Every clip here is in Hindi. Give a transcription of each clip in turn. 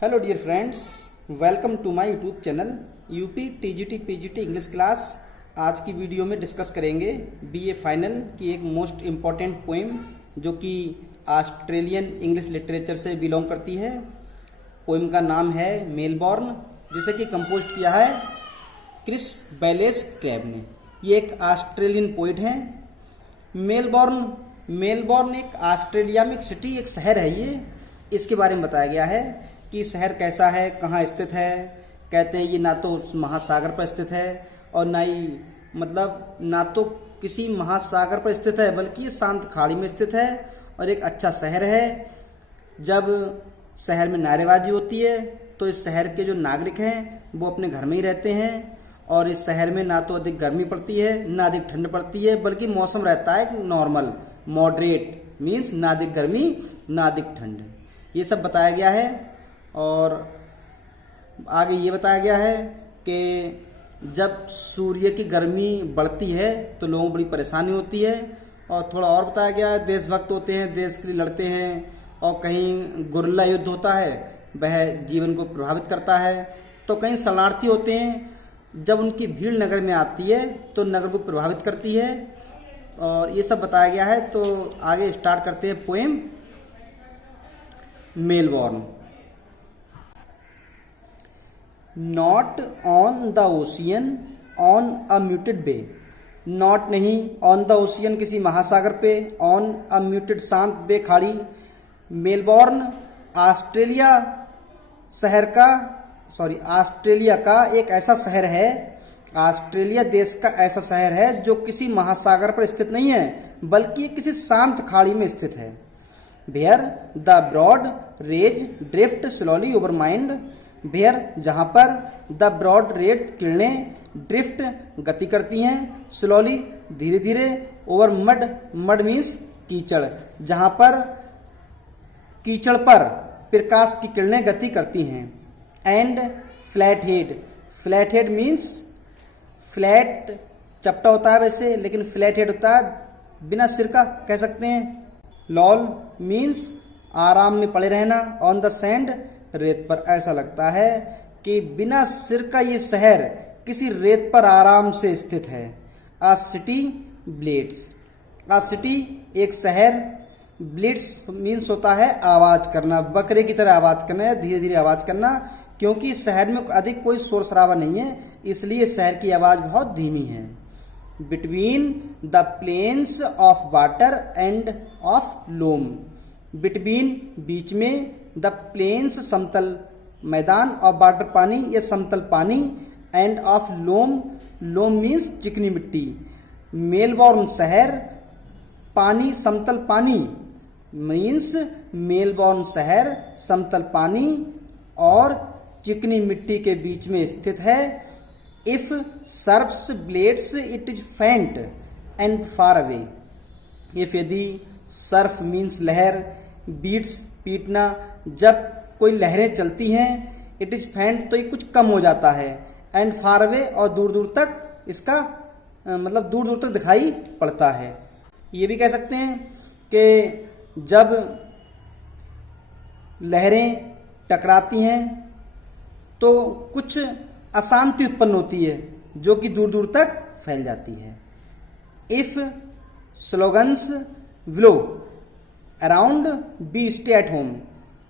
Hello dear friends, welcome to my YouTube channel UP TGT PGT English class. आज की वीडियो में डिस्कस करेंगे बीए फाइनल की एक मोस्ट इम्पॉर्टेंट पोएम जो कि ऑस्ट्रेलियन इंग्लिश लिटरेचर से बिलोंग करती है। पोएम का नाम है मेलबॉर्न, जिसे कि कंपोज किया है क्रिस बैलेस क्रैब ने। ये एक ऑस्ट्रेलियन पोइट हैं। मेलबॉर्न एक ऑस्ट्रेलिया में एक सिटी, एक शहर है। ये इसके बारे में बताया गया है कि शहर कैसा है, कहाँ स्थित है। कहते हैं ये ना तो महासागर पर स्थित है और ना तो किसी महासागर पर स्थित है, बल्कि ये शांत खाड़ी में स्थित है और एक अच्छा शहर है। जब शहर में नारेबाजी होती है तो इस शहर के जो नागरिक हैं वो अपने घर में ही रहते हैं और इस शहर में ना तो अधिक गर्मी पड़ती है ना अधिक ठंड पड़ती है, बल्कि मौसम रहता है नॉर्मल, मॉडरेट, मीन्स ना अधिक गर्मी ना अधिक ठंड। ये सब बताया गया है। और आगे ये बताया गया है कि जब सूर्य की गर्मी बढ़ती है तो लोगों को बड़ी परेशानी होती है। और थोड़ा और बताया गया है, देशभक्त होते हैं, देश के लिए लड़ते हैं, और कहीं गुरिल्ला युद्ध होता है, वह जीवन को प्रभावित करता है। तो कहीं शरणार्थी होते हैं, जब उनकी भीड़ नगर में आती है तो नगर को प्रभावित करती है। और ये सब बताया गया है। तो आगे स्टार्ट करते हैं poem Melbourne. Not on the ocean on a muted bay. Not नहीं, ऑन द ओशियन किसी महासागर पे, ऑन अ म्यूटेड शांत बे खाड़ी। मेलबॉर्न ऑस्ट्रेलिया का एक ऐसा शहर है, ऑस्ट्रेलिया देश का ऐसा शहर है जो किसी महासागर पर स्थित नहीं है, बल्कि किसी शांत खाड़ी में स्थित है। Where the broad rays drift slowly over mind, Where जहाँ पर the broad rays किरणें drift गति करती हैं, slowly धीरे धीरे, over mud means कीचड़, जहाँ पर कीचड़ पर प्रकाश की किरणें गति करती हैं। and flat head means flat चपटा होता है वैसे, लेकिन फ्लैट हेड होता है बिना सिर का, कह सकते हैं। लॉल मीन्स आराम में पड़े रहना, ऑन द सैंड रेत पर। ऐसा लगता है कि बिना सिर का ये शहर किसी रेत पर आराम से स्थित है। आ सिटी ब्लेड्स, आ सिटी एक शहर, ब्लेड्स मीन्स होता है आवाज करना, बकरे की तरह आवाज करना है, धीरे धीरे आवाज करना, क्योंकि शहर में अधिक कोई शोर शराबा नहीं है, इसलिए शहर की आवाज बहुत धीमी है। Between the planes of water and of loam, between बीच में, द प्लेन्स समतल मैदान, और वाटर पानी या समतल पानी, and of loam, loam means चिकनी मिट्टी। मेलबॉर्न शहर, पानी समतल पानी मीन्स मेलबॉर्न शहर समतल पानी और चिकनी मिट्टी के बीच में स्थित है। If serfs blades it is फेंट एंड फार अवे। इफ यदि, सर्फ मीन्स लहर, बीट्स पीटना, जब कोई लहरें चलती हैं, इट इज फेंट तो ये कुछ कम हो जाता है, एंड फार अवे और दूर दूर तक इसका दूर दूर तक दिखाई पड़ता है। ये भी कह सकते हैं कि जब लहरें टकराती हैं तो कुछ अशांति उत्पन्न होती है जो कि दूर दूर तक फैल जाती है। If slogans blow around be stay at home.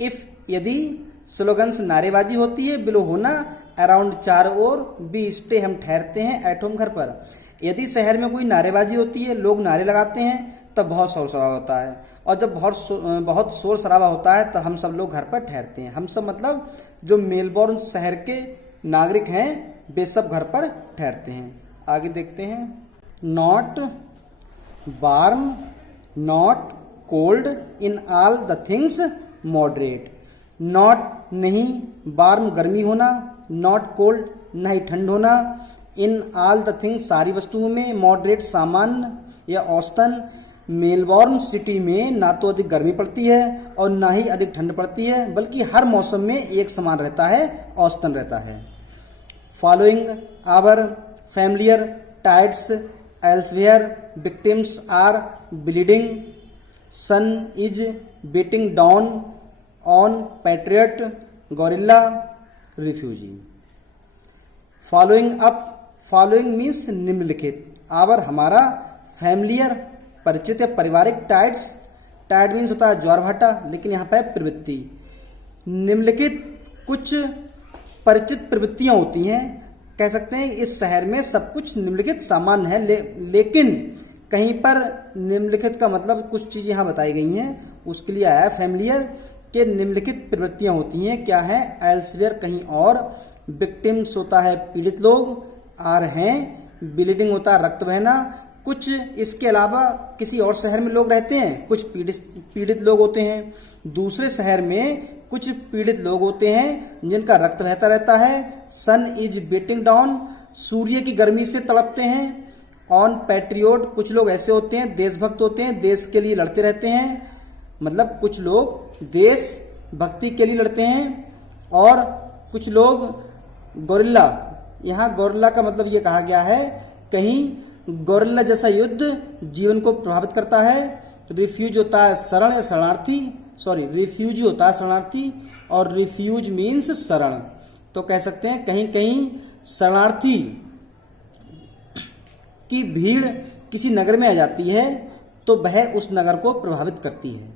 If यदि स्लोगन्स नारेबाजी होती है, बिलो होना, अराउंड चारों ओर, बी स्टे हम ठहरते हैं, एट होम घर पर। यदि शहर में कोई नारेबाजी होती है, लोग नारे लगाते हैं, तब बहुत शोर शराबा होता है, और जब बहुत शोर शराबा होता है तो हम सब लोग घर पर ठहरते हैं। हम सब जो मेलबॉर्न शहर के नागरिक हैं वे सब घर पर ठहरते हैं। आगे देखते हैं। Not warm not cold in all the things moderate. Not नहीं, वार्म गर्मी होना, नॉट कोल्ड नहीं ठंड होना, इन ऑल द थिंग्स सारी वस्तुओं में, मॉडरेट सामान्य या औसतन। मेलबॉर्न सिटी में ना तो अधिक गर्मी पड़ती है और ना ही अधिक ठंड पड़ती है, बल्कि हर मौसम में एक समान रहता है, औसतन रहता है। Following our familiar tides elsewhere, victims are bleeding, sun is beating down on patriot, guerrilla, refugee. Following means निम्नलिखित। आवर हमारा, फैमिलियर परिचित या पारिवारिक, टाइड्स टाइड मीन्स होता है ज्वार भाटा, लेकिन यहाँ पे प्रवृत्ति। निम्नलिखित कुछ परिचित प्रवृत्तियां होती हैं, कह सकते हैं इस शहर में सब कुछ निम्नलिखित सामान्य है, लेकिन कहीं पर निम्नलिखित का मतलब कुछ चीज़ यहाँ बताई गई हैं, उसके लिए आया फैमिलियर के निम्नलिखित प्रवृत्तियां होती हैं, क्या है, एल्सवेयर कहीं और, विक्टिम्स होता है पीड़ित लोग, आर हैं, ब्लीडिंग होता है रक्त बहना, कुछ इसके अलावा किसी और शहर में लोग रहते हैं, कुछ पीड़ित लोग होते हैं, दूसरे शहर में कुछ पीड़ित लोग होते हैं जिनका रक्त बहता रहता है, सन इज बीटिंग डाउन, सूर्य की गर्मी से तड़पते हैं, ऑन पैट्रियोट, कुछ लोग ऐसे होते हैं देशभक्त होते हैं, देश के लिए लड़ते रहते हैं, मतलब कुछ लोग देश भक्ति के लिए लड़ते हैं, और कुछ लोग गोरिल्ला, यहाँ गोरिल्ला का मतलब ये कहा गया है कहीं गोरिल्ला जैसा युद्ध जीवन को प्रभावित करता है। रिफ्यूज होता है शरण या शरणार्थी, रिफ्यूज होता है शरणार्थी, और रिफ्यूज मीन्स शरण, तो कह सकते हैं कहीं कहीं शरणार्थी की भीड़ किसी नगर में आ जाती है तो वह उस नगर को प्रभावित करती है।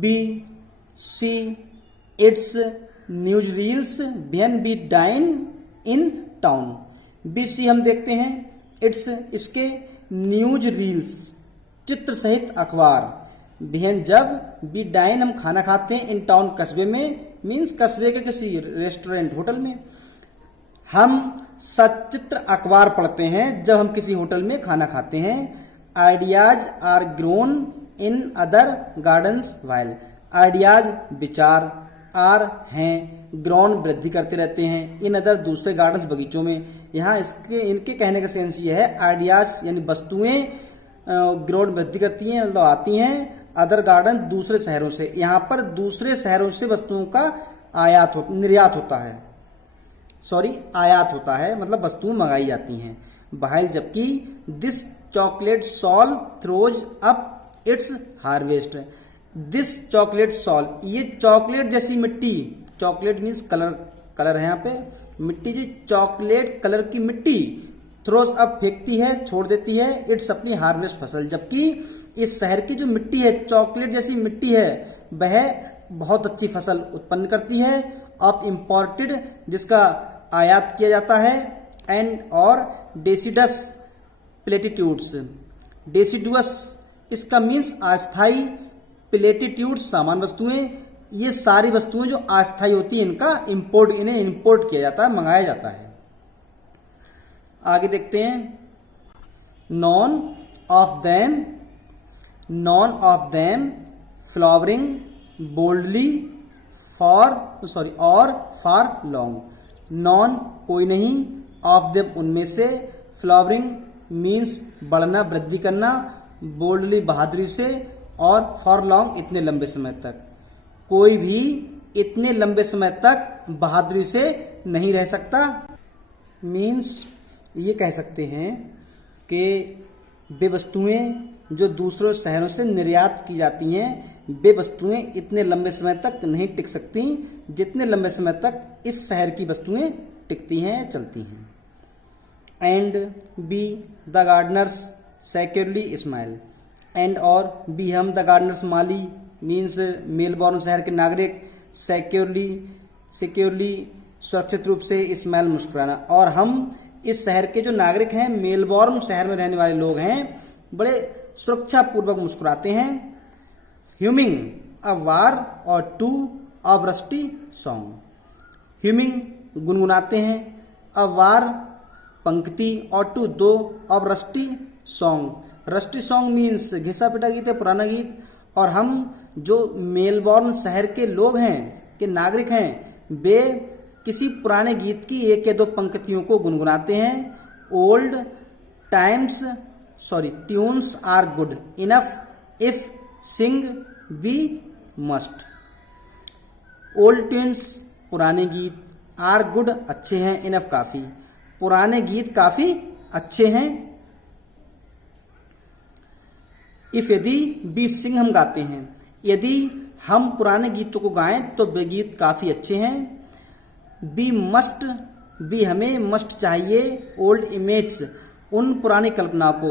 B C it's news reels when we dine in town. B C हम देखते हैं, इट्स इसके, न्यूज रील्स चित्र सहित अखबार, व्हेन जब, बी डाइन हम खाना खाते हैं, इन टाउन कस्बे में, मीन्स कस्बे के किसी रेस्टोरेंट होटल में। हम सचित्र अखबार पढ़ते हैं जब हम किसी होटल में खाना खाते हैं। Ideas are grown in other gardens while, ideas विचार, आर हैं, ग्रोन वृद्धि करते रहते हैं, इन अदर दूसरे गार्डन्स बगीचों में। यहाँ इसके इनके कहने का सेंस ये है, आइडियाज यानी वस्तुएं ग्रोन वृद्धि करती हैं, मतलब आती हैं, अदर गार्डन दूसरे शहरों से, यहाँ पर दूसरे शहरों से वस्तुओं का निर्यात होता है, आयात होता है, मतलब वस्तुएं मंगाई जाती हैं। बहाल जबकि this chocolate soil throws up its harvest, this chocolate soil, ये चॉकलेट जैसी मिट्टी, चॉकलेट मीन्स कलर है यहाँ पे, मिट्टी जी चॉकलेट कलर की मिट्टी, थ्रोज अप फेंकती है, छोड़ देती है, इट्स अपनी हार्वेस्ट फसल, जबकि इस शहर की जो मिट्टी है चॉकलेट जैसी मिट्टी है वह बहुत अच्छी फसल उत्पन्न करती है, ऑफ इम्पोर्टेड जिसका आयात किया जाता है, एंड और डेसिडस प्लेटिट्यूड्स, डेसिडुअस इसका मीन्स अस्थाई, प्लेटिट्यूड्स सामान्य वस्तुएं, ये सारी वस्तुएं जो अस्थाई होती हैं इन्हें इंपोर्ट किया जाता है, मंगाया जाता है। आगे देखते हैं, none of them flowering boldly और फॉर लॉन्ग, नॉन कोई नहीं, ऑफ देम उनमें से, फ्लावरिंग मीन्स बढ़ना वृद्धि करना, बोल्डली बहादुरी से, और फॉर लॉन्ग इतने लंबे समय तक, कोई भी इतने लंबे समय तक बहादुरी से नहीं रह सकता। मीन्स ये कह सकते हैं कि वे वस्तुएं जो दूसरों शहरों से निर्यात की जाती हैं वे वस्तुएं इतने लंबे समय तक नहीं टिक सकती जितने लंबे समय तक इस शहर की वस्तुएं टिकती हैं, चलती हैं। And be the gardeners securely smile, and और बी हम द गार्डनर्स माली मीन्स मेलबॉर्न शहर के नागरिक, सिक्योरली सुरक्षित रूप से, स्माइल मुस्कुराना, और हम इस शहर के जो नागरिक हैं, मेलबॉर्न शहर में रहने वाले लोग हैं, बड़े सुरक्षा पूर्वक मुस्कुराते हैं। Humming a war or two of rusty song, humming गुनगुनाते हैं, अ वार पंक्ति, और टू दो of rusty song, rusty song means घिसा पिटा गीत है, पुराना गीत, और हम जो मेलबॉर्न शहर के लोग हैं, के नागरिक हैं, वे किसी पुराने गीत की एक या दो पंक्तियों को गुनगुनाते हैं। Old tunes are good enough if sing we must, old tunes पुराने गीत, आर गुड अच्छे हैं, इनफ काफी, पुराने गीत काफी अच्छे हैं। इफ यदि बी सिंग हम गाते हैं, यदि हम पुराने गीतों को गाएं तो वे गीत काफ़ी अच्छे हैं। हमें मस्ट चाहिए ओल्ड इमेज, उन पुरानी कल्पनाओं को।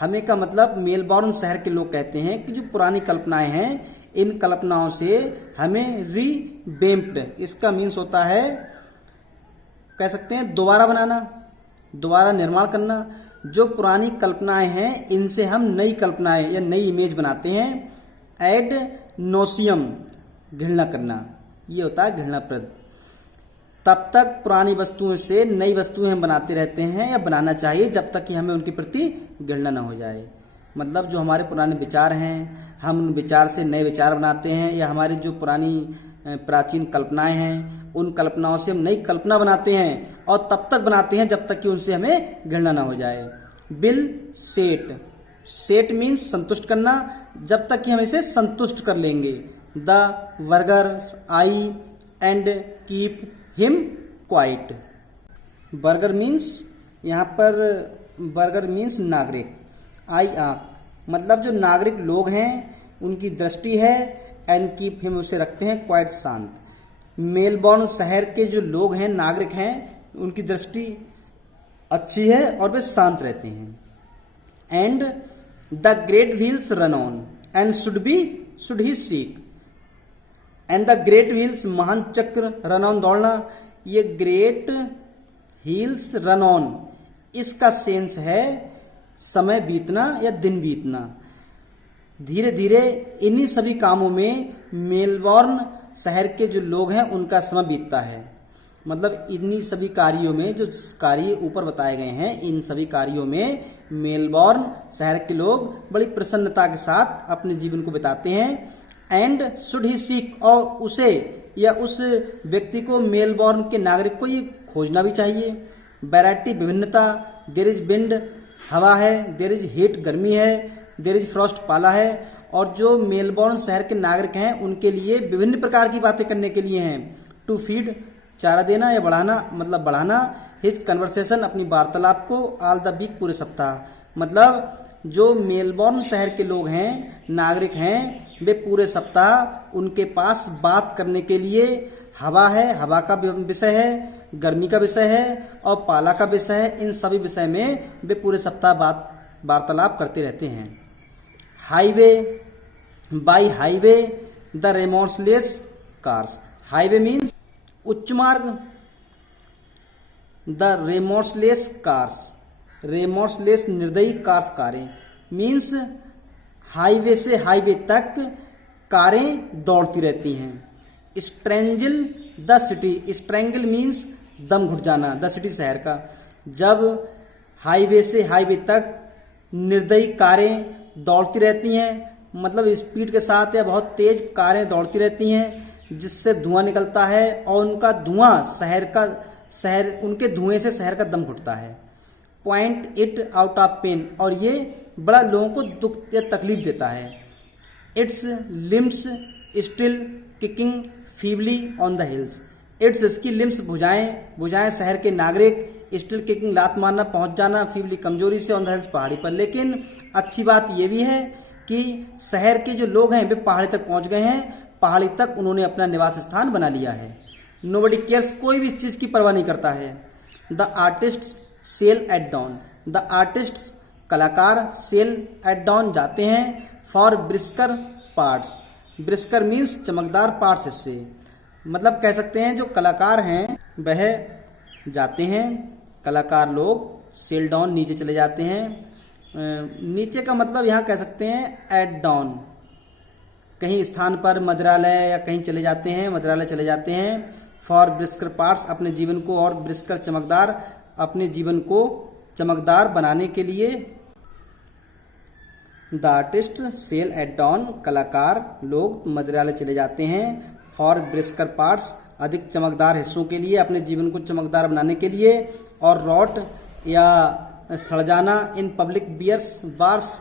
हमें का मतलब मेलबॉर्न शहर के लोग कहते हैं कि जो पुरानी कल्पनाएं हैं, इन कल्पनाओं से हमें रीवेम्प्ड, इसका मीन्स होता है, कह सकते हैं दोबारा बनाना, दोबारा निर्माण करना। जो पुरानी कल्पनाएं हैं इनसे हम नई कल्पनाएं या नई इमेज बनाते हैं। एड नोसियम, घृणा करना, ये होता है घृणाप्रद। तब तक पुरानी वस्तुओं से नई वस्तुएं हम बनाते रहते हैं या बनाना चाहिए जब तक कि हमें उनके प्रति घृणा न हो जाए। मतलब जो हमारे पुराने विचार हैं, हम उन विचार से नए विचार बनाते हैं, या हमारी जो पुरानी प्राचीन कल्पनाएं हैं उन कल्पनाओं से हम नई कल्पना बनाते हैं, और तब तक बनाते हैं जब तक कि उनसे हमें घृणा न हो जाए। बिल सेट, सेट मीन्स संतुष्ट करना, जब तक कि हम इसे संतुष्ट कर लेंगे। The verger I and keep him quiet. Burger means, यहाँ पर बर्गर मीन्स नागरिक, आई आंख, मतलब जो नागरिक लोग हैं उनकी दृष्टि है, एंड कीप हिम, उसे रखते हैं क्वाइट, शांत। मेलबॉर्न शहर के जो लोग हैं, नागरिक हैं, उनकी दृष्टि अच्छी है और वे शांत रहते हैं। And the great wheels run on and should he seek. And the great wheels, महान चक्र, रन ऑन, दौड़ना, ये ग्रेट व्हील्स रन ऑन, इसका सेंस है समय बीतना या दिन बीतना। धीरे धीरे इन्हीं सभी कामों में मेलबॉर्न शहर के जो लोग हैं उनका समय बीतता है। मतलब इन्हीं सभी कार्यों में, जो कार्य ऊपर बताए गए हैं, इन सभी कार्यों में मेलबॉर्न शहर के लोग बड़ी प्रसन्नता के साथ अपने जीवन को बिताते हैं। एंड शुड ही सीक, और उसे या उस व्यक्ति को, मेलबॉर्न के नागरिक को, ये खोजना भी चाहिए। वैरायटी, विभिन्नता। देयर इज विंड, हवा है। देयर इज हीट, गर्मी है। देयर इज फ्रॉस्ट, पाला है। और जो मेलबॉर्न शहर के नागरिक हैं उनके लिए विभिन्न प्रकार की बातें करने के लिए हैं। टू फीड, चारा देना या बढ़ाना, मतलब बढ़ाना। हिज कन्वर्सेशन, अपनी वार्तालाप को। ऑल द वीक, पूरे सप्ताह। मतलब जो मेलबॉर्न शहर के लोग हैं, नागरिक हैं, वे पूरे सप्ताह उनके पास बात करने के लिए हवा है, हवा का विषय है, गर्मी का विषय है और पाला का विषय है। इन सभी विषय में वे पूरे सप्ताह वार्तालाप करते रहते हैं। Highway, by highway the remorseless cars. Highway means उच्च मार्ग, द रेमोर्सलेस कार्स, रेमोर्सलेस निर्दयी कार्स, कारें। मीन्स हाईवे से हाईवे तक कारें दौड़ती रहती हैं। स्ट्रेंजल द सिटी, स्ट्रेंगल मीन्स दम घुट जाना, द सिटी, शहर का। जब हाईवे से हाईवे तक निर्दयी कारें दौड़ती रहती हैं, मतलब स्पीड के साथ या बहुत तेज कारें दौड़ती रहती हैं, जिससे धुआं निकलता है, और उनका धुआं उनके धुएं से शहर का दम घुटता है। Point it out of pain, और ये बड़ा लोगों को दुख या तकलीफ देता है। It's limbs still kicking feebly on the hills. It's, इसकी लिम्स, भुजाएं शहर के नागरिक, स्टिल किकिंग, लात मारना, पहुंच जाना, फीबली, कमजोरी से, ऑन द हिल्स, पहाड़ी पर। लेकिन अच्छी बात यह भी है कि शहर के जो लोग हैं वे पहाड़ी तक पहुंच गए हैं, पहाड़ी तक उन्होंने अपना निवास स्थान बना लिया है। नोबडी केयर्स, कोई भी इस चीज की परवाह नहीं करता है। The artist sail at dawn, the artist, कलाकार, सेल एट डॉन, जाते हैं। For brisker parts, brisker means चमकदार, पार्ट्स, हिस्से। मतलब कह सकते हैं जो कलाकार हैं वह जाते हैं, कलाकार लोग सेल डाउन, नीचे चले जाते हैं। नीचे का मतलब यहाँ कह सकते हैं एट डाउन, कहीं स्थान पर, मदिरालय या कहीं चले जाते हैं, मदिरालय चले जाते हैं। फॉर ब्रिस्कर पार्ट्स, अपने जीवन को, और ब्रिस्कर, चमकदार, अपने जीवन को चमकदार बनाने के लिए। The artist sail at dawn, कलाकार लोग मदिरालय चले जाते हैं। फॉर ब्रिस्कर पार्ट्स, अधिक चमकदार हिस्सों के लिए, अपने जीवन को चमकदार बनाने के लिए। और रॉट या सड़ जाना इन पब्लिक बियर्स, बार्स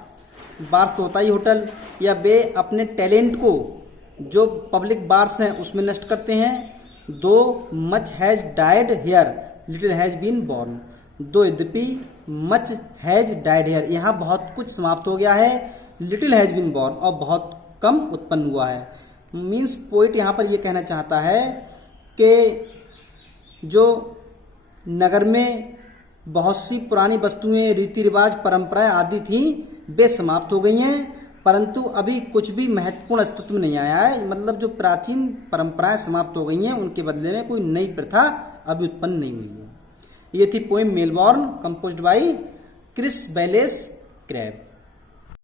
तो होता ही होटल, या वे अपने टैलेंट को जो पब्लिक बार्स हैं उसमें नष्ट करते हैं। Though much has died here little has been born, though यद्यपि मच हैज डाइड हेयर, यहाँ बहुत कुछ समाप्त हो गया है, लिटिल हैज बीन बॉर्न, और बहुत कम उत्पन्न हुआ है। मीन्स पोइट यहाँ पर ये कहना चाहता है कि जो नगर में बहुत सी पुरानी वस्तुएं, रीति रिवाज, परंपराएं आदि थी, वे समाप्त हो गई हैं, परंतु अभी कुछ भी महत्वपूर्ण अस्तित्व में नहीं आया है। मतलब जो प्राचीन परंपराएं समाप्त हो गई हैं, उनके बदले में कोई नई प्रथा अभी उत्पन्न नहीं हुई है। ये थी poem Melbourne, composed by Chris Wallace crab.